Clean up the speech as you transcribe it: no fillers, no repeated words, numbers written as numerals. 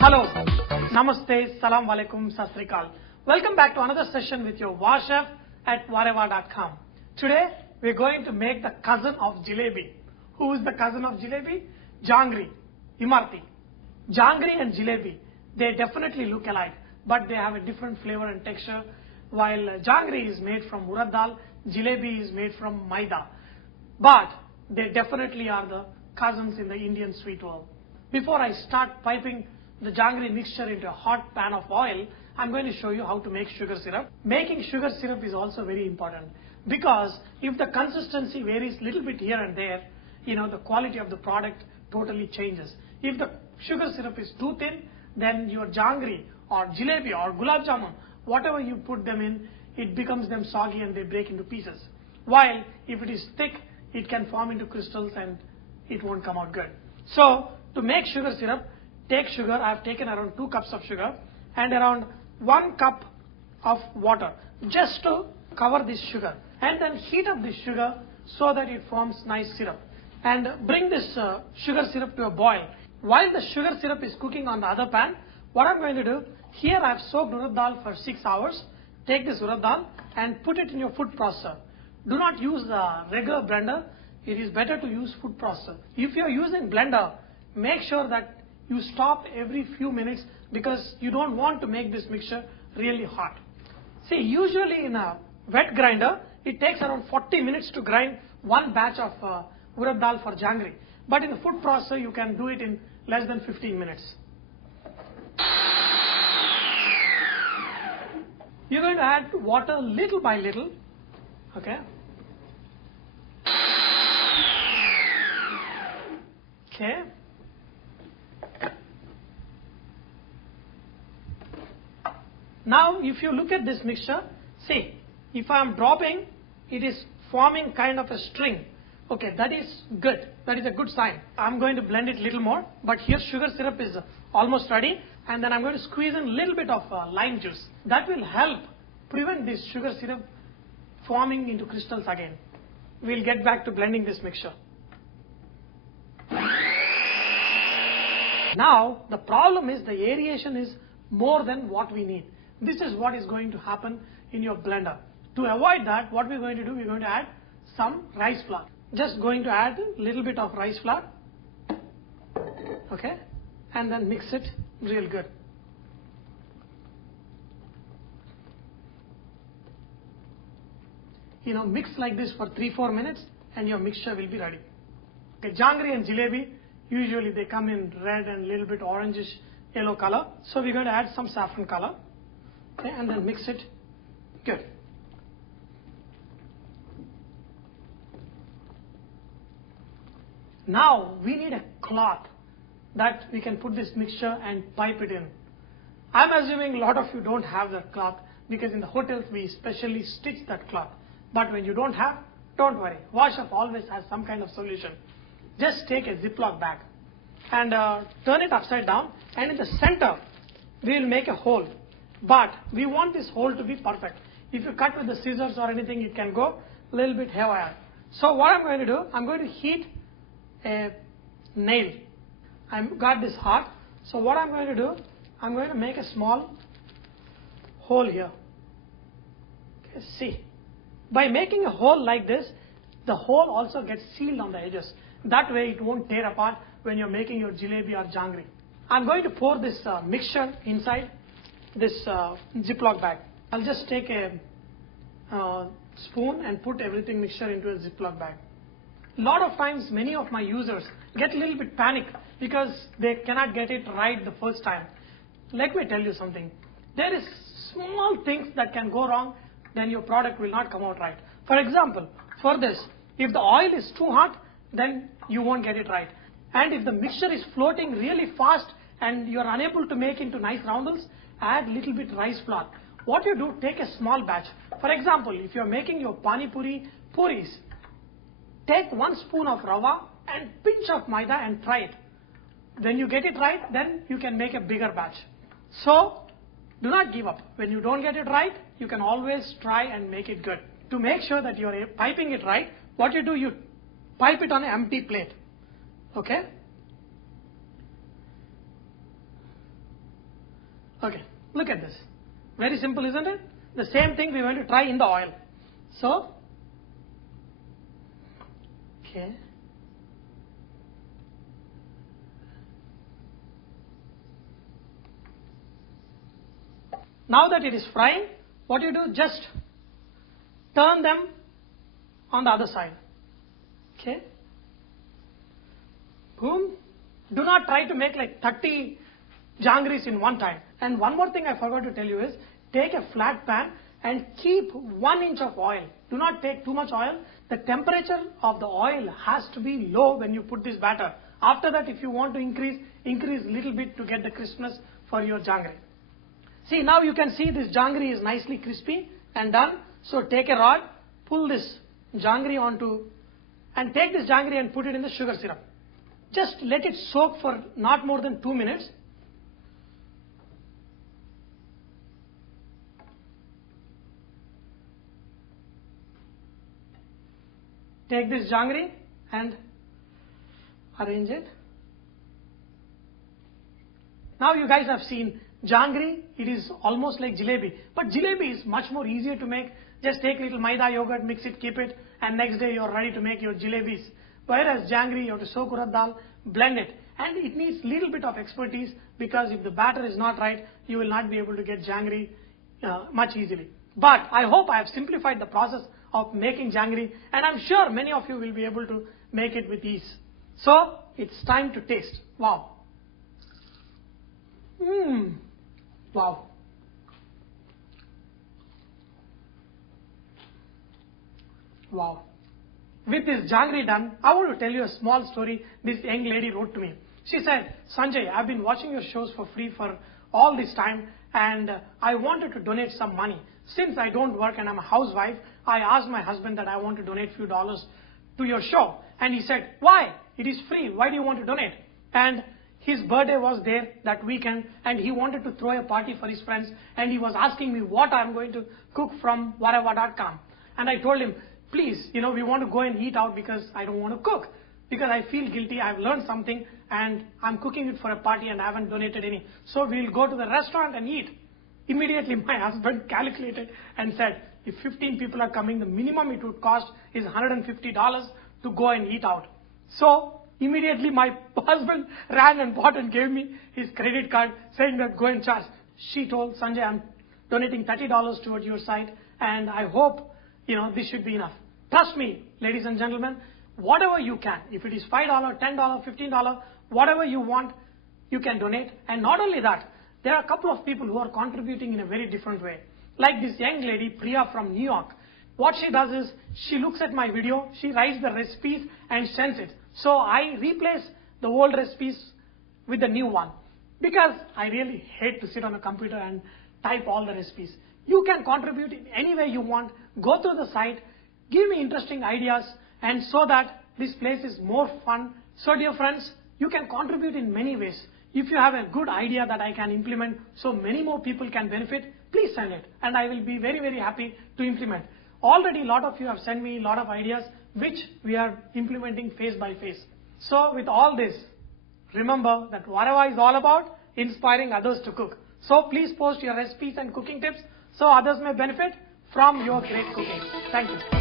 Hello, Namaste, Salam Alaikum, Sat Sri Akal. Welcome back to another session with your VahChef at VahRehVah.com. Today we're going to make the cousin of jelebi. Who is the cousin of jelebi? Jangri, Imarti. Jangri and jelebi, they definitely look alike, but they have a different flavor and texture. While Jangri is made from urad dal, jelebi is made from maida. But they definitely are the cousins in the Indian sweet world. Before I start piping the Jangri mixture into a hot pan of oil, I'm going to show you how to make sugar syrup. Making sugar syrup is also very important because if the consistency varies a little bit here and there, the quality of the product totally changes. If the sugar syrup is too thin, then your Jangri or jalebi or gulab jamun, whatever you put them in, it becomes them soggy and they break into pieces. While if it is thick, it can form into crystals and it won't come out good. So to make sugar syrup, take sugar. I have taken around 2 cups of sugar and around 1 cup of water just to cover this sugar, and then heat up this sugar so that it forms nice syrup, and bring this sugar syrup to a boil. While the sugar syrup is cooking on the other pan, what I'm going to do, here I have soaked urad dal for 6 hours. Take this urad dal and put it in your food processor. Do not use the regular blender. It is better to use food processor. If you are using blender, make sure that you stop every few minutes because you don't want to make this mixture really hot. See, usually in a wet grinder, it takes around 40 minutes to grind one batch of urad dal for Jangri. But in the food processor, you can do it in less than 15 minutes. You're going to add water little by little. Okay. Okay. Now, if you look at this mixture, see, if I am dropping, it is forming kind of a string. Okay, that is good. That is a good sign. I'm going to blend it a little more, but here sugar syrup is almost ready, and then I'm going to squeeze in a little bit of lime juice. That will help prevent this sugar syrup forming into crystals again. We'll get back to blending this mixture. Now, the problem is the aeration is more than what we need. This is what is going to happen in your blender. To avoid that, what we're going to do, we're going to add some rice flour. Just going to add a little bit of rice flour. Okay, and then mix it real good. Mix like this for 3-4 minutes and your mixture will be ready. Okay, Jangri and jalebi, usually they come in red and a little bit orangish yellow color. So we're going to add some saffron color. Okay, and then mix it good. Now we need a cloth that we can put this mixture and pipe it in. I'm assuming a lot of you don't have that cloth because in the hotels we specially stitch that cloth. But when you don't have, don't worry. VahChef always has some kind of solution. Just take a Ziploc bag and turn it upside down, and in the center we will make a hole. But we want this hole to be perfect. If you cut with the scissors or anything, it can go a little bit haywire. So what I'm going to do, I'm going to heat a nail. I've got this hot. So what I'm going to do, I'm going to make a small hole here. Okay, see. By making a hole like this, the hole also gets sealed on the edges. That way it won't tear apart when you're making your jalebi or Jangri. I'm going to pour this mixture inside this Ziploc bag. I'll just take a spoon and put everything mixture into a Ziploc bag. A lot of times many of my users get a little bit panicked because they cannot get it right the first time. Let me tell you something. There is small things that can go wrong, then your product will not come out right. For example, for this, if the oil is too hot, then you won't get it right. And if the mixture is floating really fast and you are unable to make into nice roundels, add little bit rice flour. What you do, take a small batch. For example, if you are making your pani puri puris, take 1 spoon of rava and pinch of maida and try it. When you get it right, then you can make a bigger batch. So, do not give up. When you don't get it right, you can always try and make it good. To make sure that you are piping it right, what you do, you pipe it on an empty plate. Okay? Okay, look at this. Very simple, isn't it? The same thing we're going to try in the oil. So, okay. Now that it is frying, what you do, just turn them on the other side. Okay. Boom. Do not try to make like 30 jangris in one time. And one more thing I forgot to tell you is, take a flat pan and keep 1 inch of oil. Do not take too much oil. The temperature of the oil has to be low when you put this batter. After that, if you want to increase a little bit to get the crispness for your jangri. See, now you can see this jangri is nicely crispy and done. So take a rod, pull this jangri onto, and take this jangri and put it in the sugar syrup. Just let it soak for not more than 2 minutes. Take this jangri and arrange it. Now you guys have seen jangri, it is almost like jelebi. But jelebi is much more easier to make. Just take little maida yogurt, mix it, keep it, and next day you're ready to make your jelebis. Whereas jangri, you have to soak urad dal, blend it. And it needs little bit of expertise, because if the batter is not right, you will not be able to get jangri much easily. But I hope I have simplified the process of making jangri, and I'm sure many of you will be able to make it with ease. So it's time to taste. Wow. Wow. Wow. With this jangri done, I want to tell you a small story this young lady wrote to me. She said, Sanjay, I've been watching your shows for free for all this time, and I wanted to donate some money. Since I don't work and I'm a housewife, I asked my husband that I want to donate few dollars to your show. And he said, why? It is free. Why do you want to donate? And his birthday was there that weekend, and he wanted to throw a party for his friends, and he was asking me what I'm going to cook from VahRehVah.com. And I told him, please, we want to go and eat out because I don't want to cook. Because I feel guilty, I've learned something, and I'm cooking it for a party and I haven't donated any. So we'll go to the restaurant and eat. Immediately my husband calculated and said, if 15 people are coming, the minimum it would cost is $150 to go and eat out. So immediately my husband ran and bought and gave me his credit card, saying that go and charge. She told Sanjay, I'm donating $30 towards your site, and I hope this should be enough. Trust me, ladies and gentlemen, whatever you can, if it is $5, $10, $15, whatever you want, you can donate. And not only that, there are a couple of people who are contributing in a very different way. Like this young lady, Priya from New York. What she does is, she looks at my video, she writes the recipes and sends it. So I replace the old recipes with the new one. Because I really hate to sit on a computer and type all the recipes. You can contribute in any way you want. Go through the site, give me interesting ideas, and so that this place is more fun. So dear friends, you can contribute in many ways. If you have a good idea that I can implement so many more people can benefit, please send it, and I will be very, very happy to implement. Already a lot of you have sent me a lot of ideas which we are implementing phase by phase. So with all this, remember that VahRehVah is all about inspiring others to cook. So please post your recipes and cooking tips so others may benefit from your great cooking. Thank you.